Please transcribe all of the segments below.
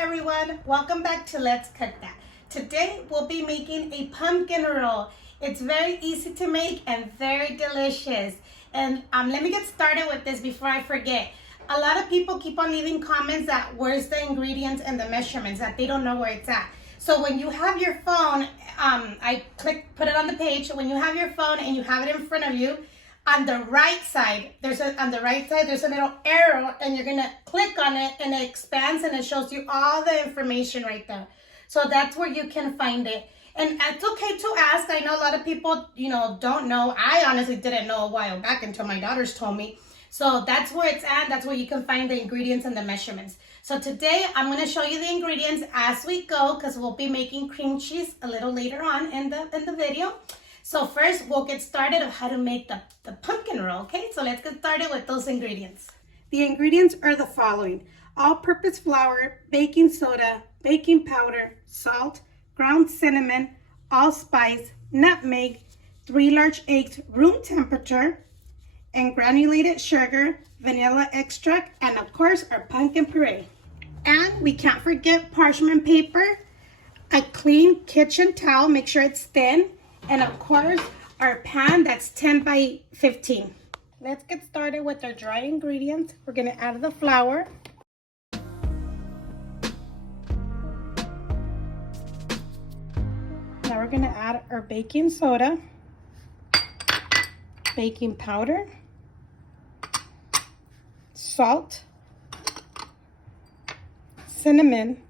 everyone, welcome back to Let's Cook That. Today we'll be making a pumpkin roll. It's very easy to make and very delicious. And let me get started with this before I forget. A lot of people keep on leaving comments that where's the ingredients and the measurements, that they don't know where it's at. So when you have your phone, put it on the page. When you have your phone and you have it in front of you, on the right side, there's a little arrow, and you're gonna click on it, and it expands and it shows you all the information right there. So that's where you can find it. And it's okay to ask. I know a lot of people, don't know. I honestly didn't know a while back until my daughters told me. So that's where it's at. That's where you can find the ingredients and the measurements. So today I'm going to show you the ingredients as we go, because we'll be making cream cheese a little later on in the video. So first we'll get started on how to make the pumpkin roll, okay? So let's get started with those ingredients. The ingredients are the following: all-purpose flour, baking soda, baking powder, salt, ground cinnamon, allspice, nutmeg, 3 large eggs room temperature, and granulated sugar, vanilla extract, and of course our pumpkin puree. And we can't forget parchment paper, a clean kitchen towel, make sure it's thin, and of course our pan that's 10 by 15. Let's get started with our dry ingredients. We're going to add the flour. Now we're going to add our baking soda, baking powder, salt, cinnamon,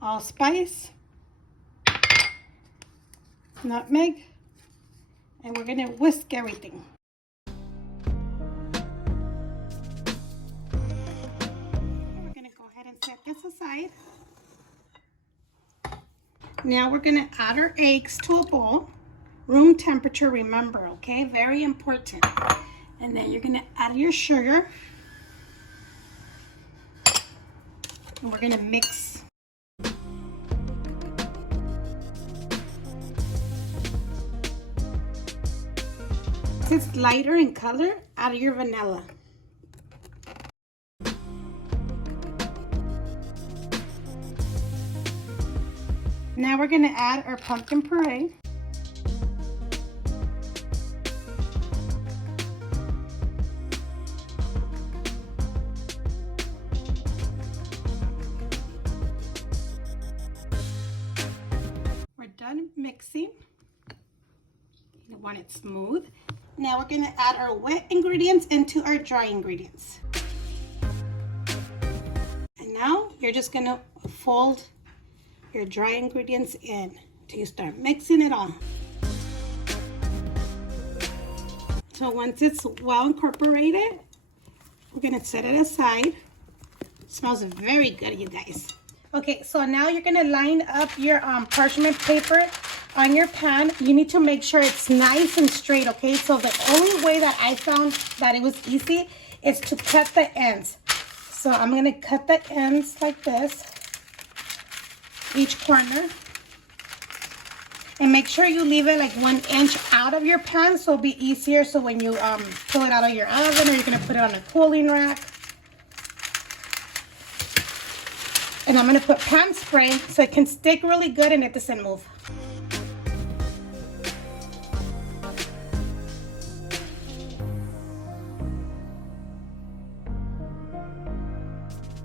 allspice, nutmeg, and we're going to whisk everything. We're going to go ahead and set this aside. Now we're going to add our eggs to a bowl. Room temperature, remember, okay? Very important. And then you're going to add your sugar. And we're going to mix. If it's lighter in color, add your vanilla. Now we're going to add our pumpkin puree. We're done mixing. You want it smooth. Now we're going to add our wet ingredients into our dry ingredients. And now you're just going to fold your dry ingredients in until you start mixing it all. So once it's well incorporated, we're going to set it aside. It smells very good, you guys. Okay, so now you're going to line up your parchment paper on your pan. You need to make sure it's nice and straight, okay? So the only way that I found that it was easy is to cut the ends. So I'm going to cut the ends like this, each corner. And make sure you leave it like 1 inch out of your pan, so it'll be easier. So when you pull it out of your oven, or you're going to put it on a cooling rack. And I'm going to put pan spray so it can stick really good and it doesn't move.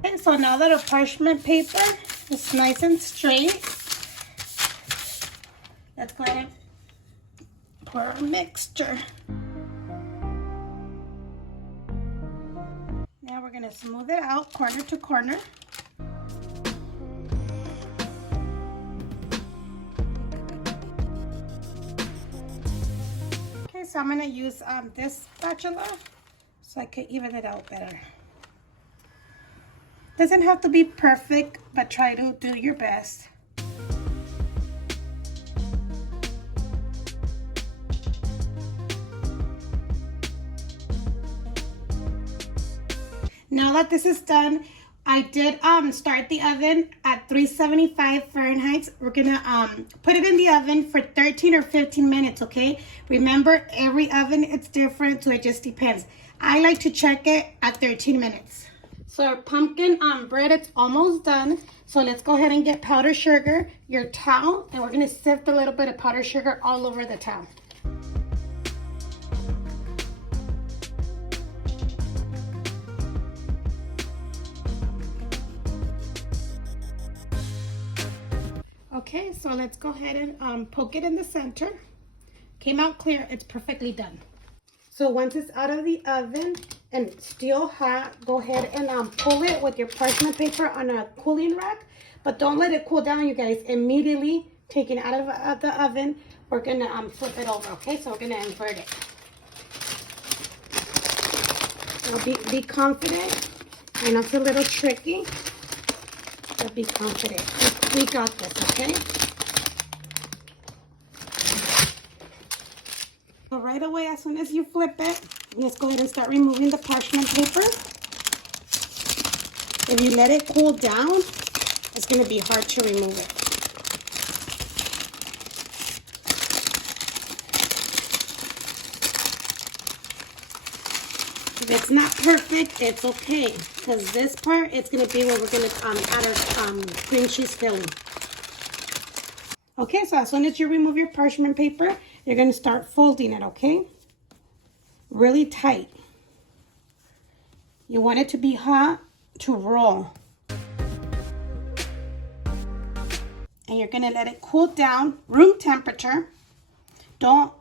And so now that our parchment paper is nice and straight, let's go ahead and pour our mixture. Now we're going to smooth it out corner to corner. Okay, so I'm going to use this spatula so I can even it out better. Doesn't have to be perfect, but try to do your best. Now that this is done, I did start the oven at 375 Fahrenheit. We're gonna put it in the oven for 13 or 15 minutes, okay? Remember, every oven it's different, so it just depends. I like to check it at 13 minutes. So our pumpkin bread, it's almost done. So let's go ahead and get powdered sugar, your towel, and we're gonna sift a little bit of powdered sugar all over the towel. Okay, so let's go ahead and poke it in the center. Came out clear, it's perfectly done. So once it's out of the oven and still hot, go ahead and pull it with your parchment paper on a cooling rack, but don't let it cool down, you guys. Immediately take it out of the oven. We're gonna flip it over, okay? So we're gonna invert it. So be confident. I know it's a little tricky, but be confident. We got this, okay? So right away, as soon as you flip it, let's go ahead and start removing the parchment paper. If you let it cool down, it's going to be hard to remove it. If it's not perfect, it's okay, because this part, it's going to be where we're going to add our cream cheese filling. Okay, so as soon as you remove your parchment paper, you're going to start folding it, okay? Really tight. You want it to be hot to roll. And you're going to let it cool down, room temperature. Don't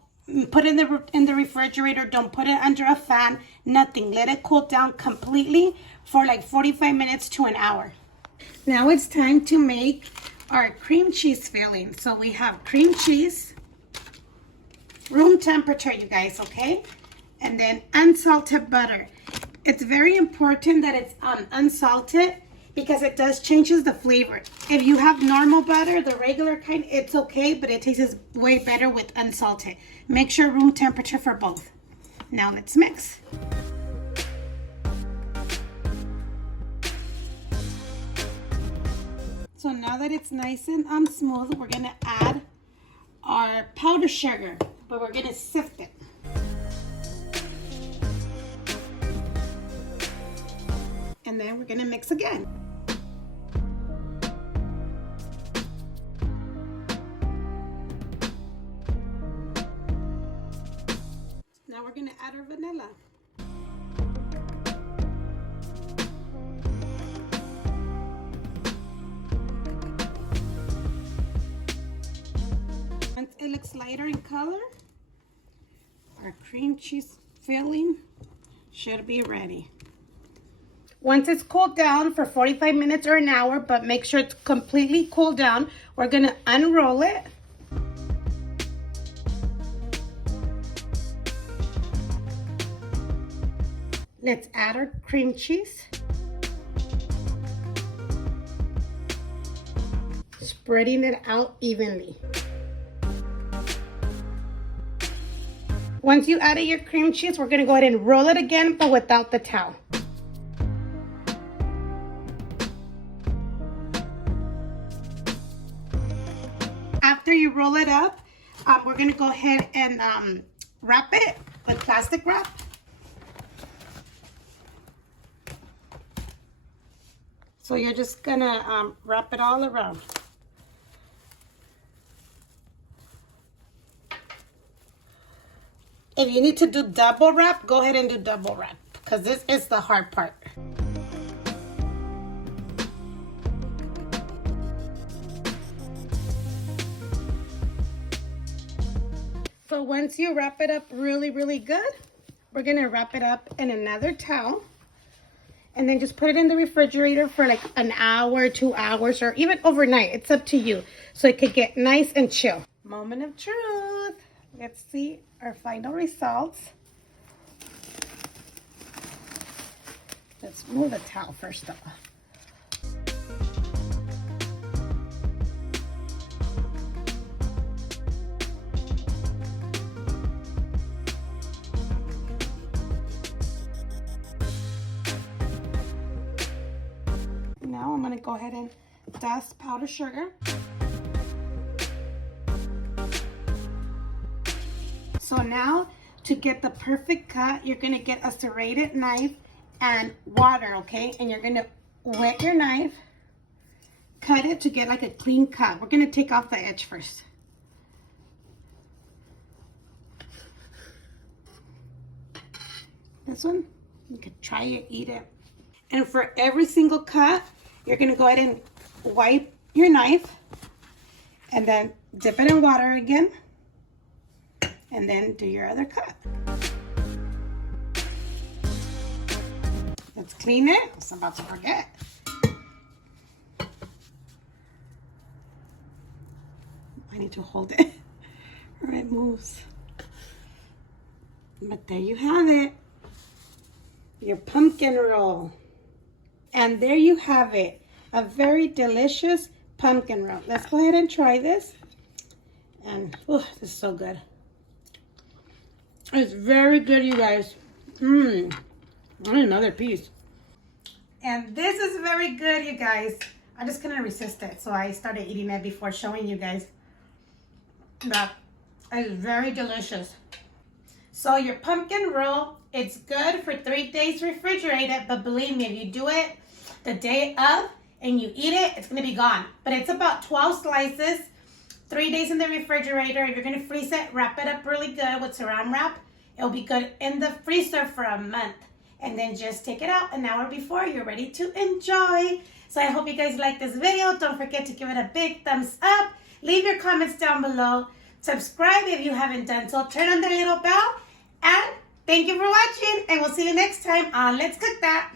put it in the refrigerator. Don't put it under a fan. Nothing. Let it cool down completely for like 45 minutes to an hour. Now it's time to make our cream cheese filling. So we have cream cheese, room temperature, you guys, okay? And then unsalted butter. It's very important that it's unsalted because it does changes the flavor. If you have normal butter, the regular kind, it's okay, but it tastes way better with unsalted. Make sure room temperature for both. Now let's mix. So now that it's nice and smooth, we're gonna add our powdered sugar, but we're gonna sift it. And then we're gonna mix again. Now we're gonna add our vanilla. Once it looks lighter in color, our cream cheese filling should be ready. Once it's cooled down for 45 minutes or an hour, but make sure it's completely cooled down, we're gonna unroll it. Let's add our cream cheese. Spreading it out evenly. Once you added your cream cheese, we're gonna go ahead and roll it again, but without the towel. After you roll it up, we're gonna go ahead and wrap it with plastic wrap. So you're just gonna wrap it all around. If you need to do double wrap, go ahead and do double wrap, because this is the hard part. So once you wrap it up really, really good, we're gonna wrap it up in another towel and then just put it in the refrigerator for like an hour, 2 hours, or even overnight. It's up to you. So it could get nice and chill. Moment of truth. Let's see our final results. Let's move the towel first off. Now I'm going to go ahead and dust powdered sugar. So now to get the perfect cut, you're going to get a serrated knife and water, okay? And you're gonna wet your knife, cut it to get like a clean cut. We're gonna take off the edge first. This one, you could try it, eat it. And for every single cut, you're gonna go ahead and wipe your knife and then dip it in water again and then do your other cut. Let's clean it. I was about to forget. I need to hold it or it moves. But there you have it. Your pumpkin roll. And there you have it. A very delicious pumpkin roll. Let's go ahead and try this. And oh, this is so good. It's very good, you guys. I need another piece. And this is very good, you guys. I just couldn't resist it, so I started eating it before showing you guys. But it's very delicious. So your pumpkin roll, it's good for 3 days refrigerated, but believe me, if you do it the day of and you eat it, it's gonna be gone. But it's about 12 slices, 3 days in the refrigerator. If you're gonna freeze it, wrap it up really good with saran wrap. It'll be good in the freezer for a month. And then just take it out an hour before you're ready to enjoy. So I hope you guys like this video. Don't forget to give it a big thumbs up. Leave your comments down below. Subscribe if you haven't done so. Turn on the little bell. And thank you for watching. And we'll see you next time on Let's Cook That.